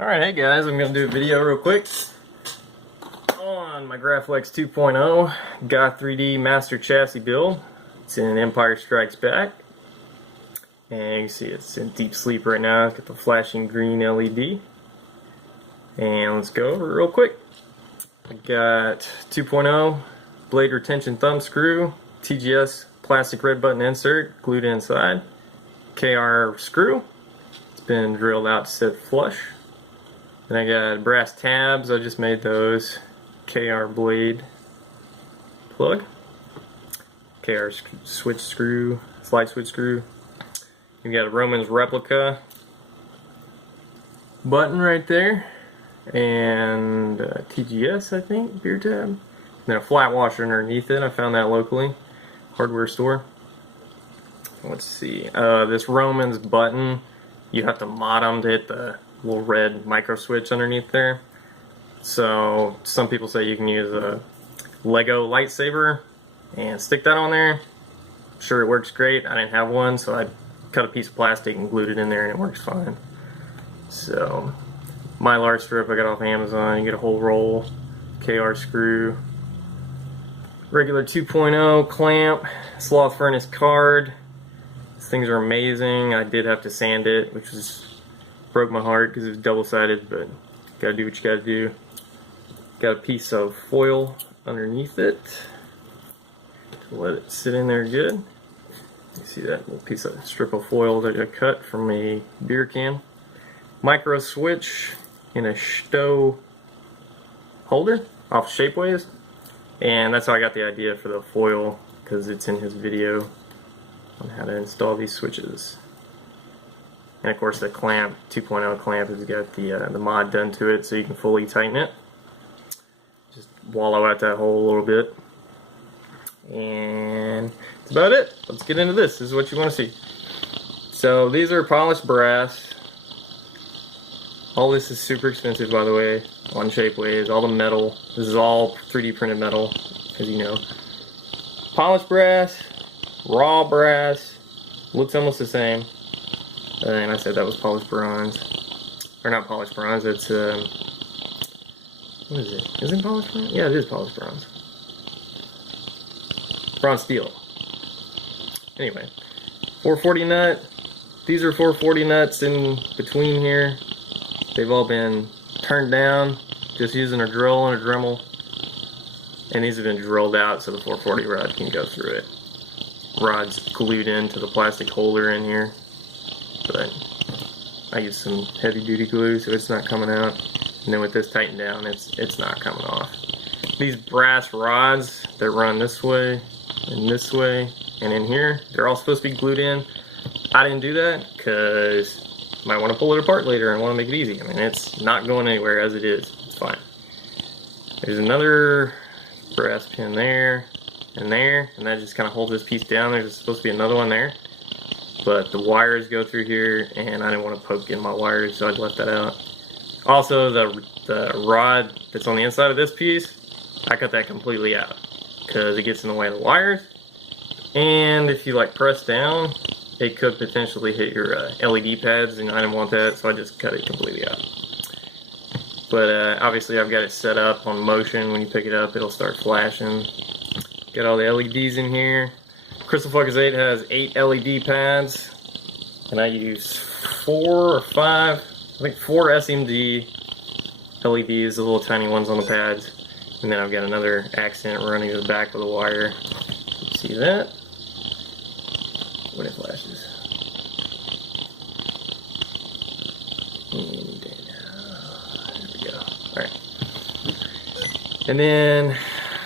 Alright, hey guys, I'm going to do a video real quick on my Graflex 2.0 goth3d master chassis build. It's in Empire Strikes Back, and you can see it's in deep sleep right now. Got the flashing green LED, and let's go over it real quick. I got 2.0 blade retention thumb screw, TGS plastic red button insert glued inside, KR screw. It's been drilled out to sit flush. Then I got brass tabs. I just made those. KR blade plug, KR switch screw, slide switch screw. You got a Roman's replica button right there, and TGS, I think, beer tab. And then a flat washer underneath it. I found that locally, hardware store. Let's see. This Roman's button, you have to mod them to hit the little red micro switch underneath there. So some people say you can use a Lego lightsaber and stick that on there. I'm sure it works great. I didn't have one, so I cut a piece of plastic and glued it in there, and it works fine. So Mylar strip I got off Amazon. You get a whole roll, KR screw, regular 2.0 clamp, sloth furnace card. These things are amazing. I did have to sand it, which broke my heart because it was double-sided, but gotta do what you gotta do. Got a piece of foil underneath it to let it sit in there good. You see that little piece of strip of foil that I cut from a beer can. Micro switch in a Stowe holder off Shapeways, and that's how I got the idea for the foil, because it's in his video on how to install these switches. And of course the clamp, 2.0 clamp, has got the mod done to it so you can fully tighten it. Just wallow out that hole a little bit. And that's about it. Let's get into this. This is what you want to see. So these are polished brass. All this is super expensive, by the way, on Shapeways. All the metal. This is all 3D printed metal, as you know. Polished brass, raw brass, looks almost the same. And I said that was polished bronze. Or not polished bronze, it's, what is it? Is it polished bronze? Yeah, it is polished bronze. Bronze steel. Anyway, 440 nut. These are 440 nuts in between here. They've all been turned down, just using a drill and a Dremel. And these have been drilled out so the 440 rod can go through it. Rod's glued into the plastic holder in here. But I use some heavy duty glue so it's not coming out, and then with this tightened down it's not coming off. These brass rods that run this way and in here, they're all supposed to be glued in. I didn't do that because I might want to pull it apart later and want to make it easy. I mean, it's not going anywhere as it is. It's fine. There's another brass pin there, and that just kind of holds this piece down. There's supposed to be another one there, but the wires go through here, and I didn't want to poke in my wires, so I left that out. Also, the rod that's on the inside of this piece, I cut that completely out because it gets in the way of the wires, and if you like press down, it could potentially hit your LED pads, and I didn't want that, so I just cut it completely out. But obviously I've got it set up on motion. When you pick it up, it'll start flashing. Got all the LEDs in here. Crystal Focus 8 has 8 LED pads, and I use 4 or 5, I think 4 SMD LEDs, the little tiny ones on the pads, and then I've got another accent running to the back of the wire. You see that? When it flashes. And there we go. Alright. And then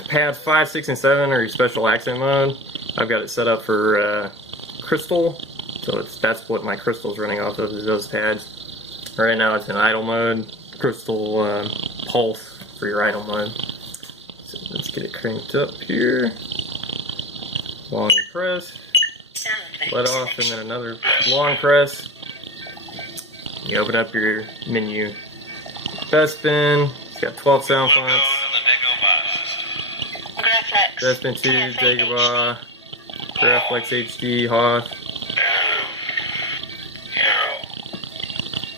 pads 5, 6, and 7 are your special accent mode. I've got it set up for crystal, so that's what my crystal's running off of, is those pads. Right now it's in idle mode, crystal pulse for your idle mode. So let's get it cranked up here. Long press, let off, and then another long press. You open up your menu. Bespin, it's got 12 sound fonts. Bespin 2, Dagobah, Graflex HD, Hoth.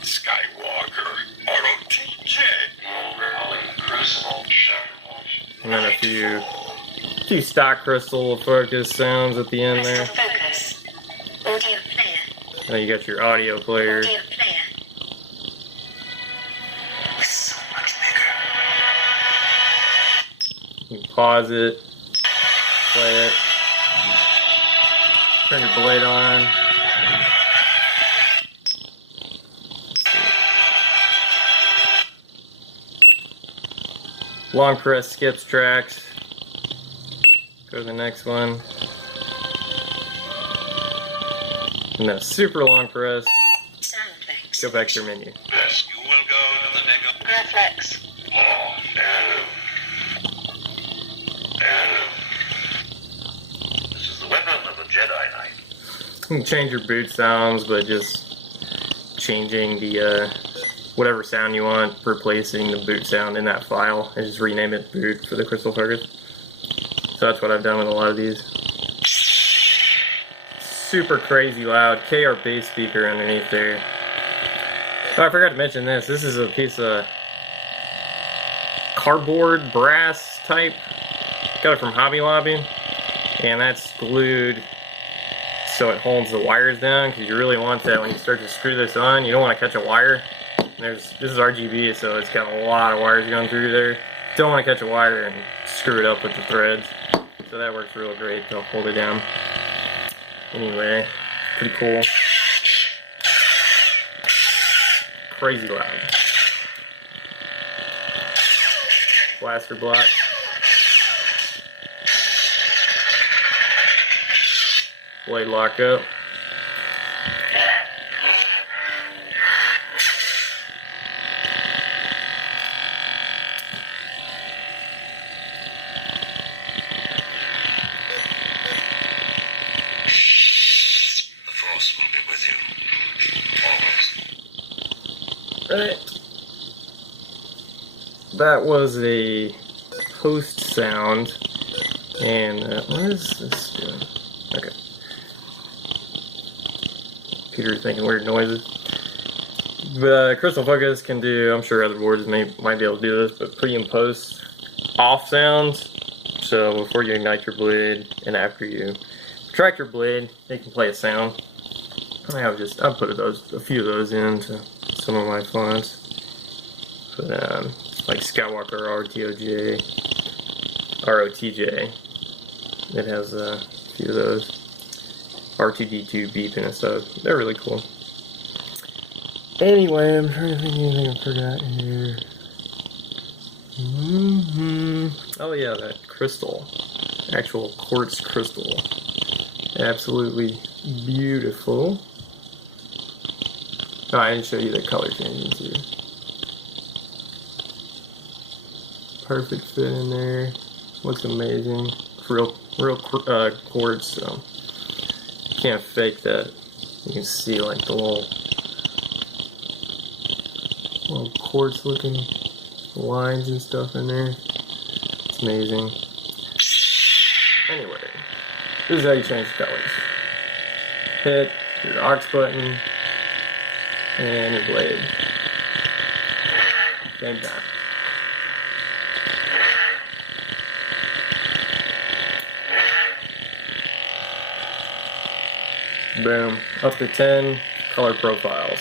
Skywalker, Auto few stock crystal focus sounds at the end there. Focus. Audio player. Now you got your audio player. Audio player. So much bigger. You can pause it, play it, turn your blade on. Long press skips tracks. Go to the next one. And then a super long press. Sound effects. Go back to your menu. Yes, you will go to the nigga. Graflex. Oh, no. No. This is the weapon of a Jedi Knight. You can change your boot sounds, but just changing the whatever sound you want, replacing the boot sound in that file, and just rename it boot for the crystal focus. So that's what I've done with a lot of these. Super crazy loud KR bass speaker underneath there. Oh, I forgot to mention this. This is a piece of cardboard brass type. Got it from Hobby Lobby, and that's glued so it holds the wires down, because you really want that when you start to screw this on. You don't want to catch a wire. This is RGB, so it's got a lot of wires going through there. Don't want to catch a wire and screw it up with the threads. So that works real great to hold it down. Anyway, pretty cool. Crazy loud. Blaster block. Blade lock up. Will be with you. Always. Right. That was a post sound, and what is this doing? Okay. Computer's making weird noises. The crystal focus can do, I'm sure other boards might be able to do this, but pre and post off sounds. So before you ignite your blade and after you retract your blade, it can play a sound. I've put a few of those into some of my fonts. But, like Skywalker ROTJ. It has a few of those. R2D2 beeping and stuff. They're really cool. Anyway, I'm trying to think of anything I forgot here. Oh yeah, that crystal. Actual quartz crystal. Absolutely beautiful. Oh, I didn't show you the color changing too. Perfect fit in there. Looks amazing. Real quartz, so can't fake that. You can see like the little quartz looking lines and stuff in there. It's amazing. Anyway, this is how you change colors. Hit your aux button and your blade. Same time. Boom. Up to 10 color profiles.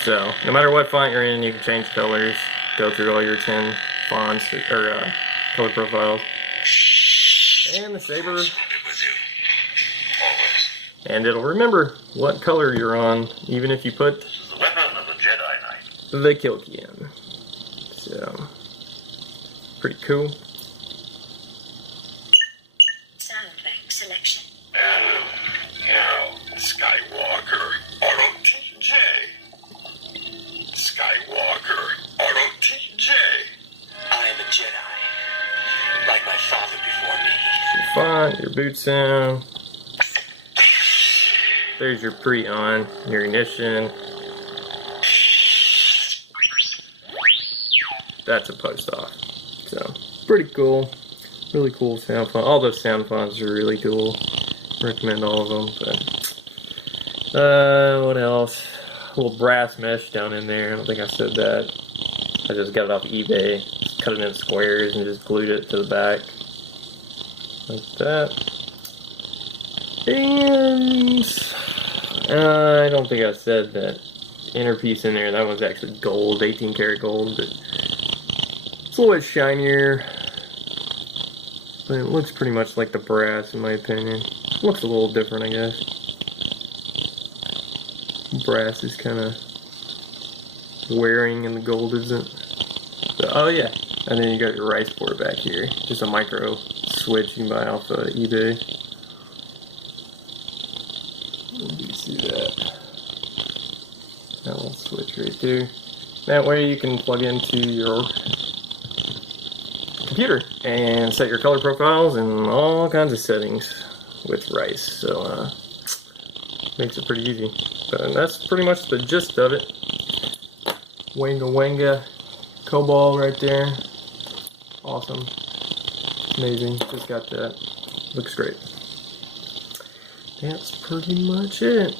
So, no matter what font you're in, you can change colors. Go through all your 10 fonts or color profiles. And the saber. And it'll remember what color you're on, even if you put The weapon of a Jedi Knight. the kill key in. So, pretty cool. Sound effect selection. Skywalker ROTJ. Skywalker ROTJ. I am a Jedi, like my father before me. Your font, your boot sound. There's your pre-on, your ignition. That's a post-off. So, pretty cool. Really cool sound font. All those sound fonts are really cool. Recommend all of them. But, what else? A little brass mesh down in there. I don't think I said that. I just got it off eBay. It's cut it in squares and just glued it to the back like that. And I don't think I said that inner piece in there, that one's actually gold, 18 karat gold, but it's a little bit shinier, but it looks pretty much like the brass in my opinion. It looks a little different, I guess. Brass is kind of wearing and the gold isn't. So, oh yeah, and then you got your rice board back here, just a micro switch you can buy off of eBay. You see that little switch right there. That way you can plug into your computer and set your color profiles and all kinds of settings with rice. So makes it pretty easy. But that's pretty much the gist of it. Wanga cobalt right there. Awesome. Amazing. Just got that. Looks great. That's pretty much it.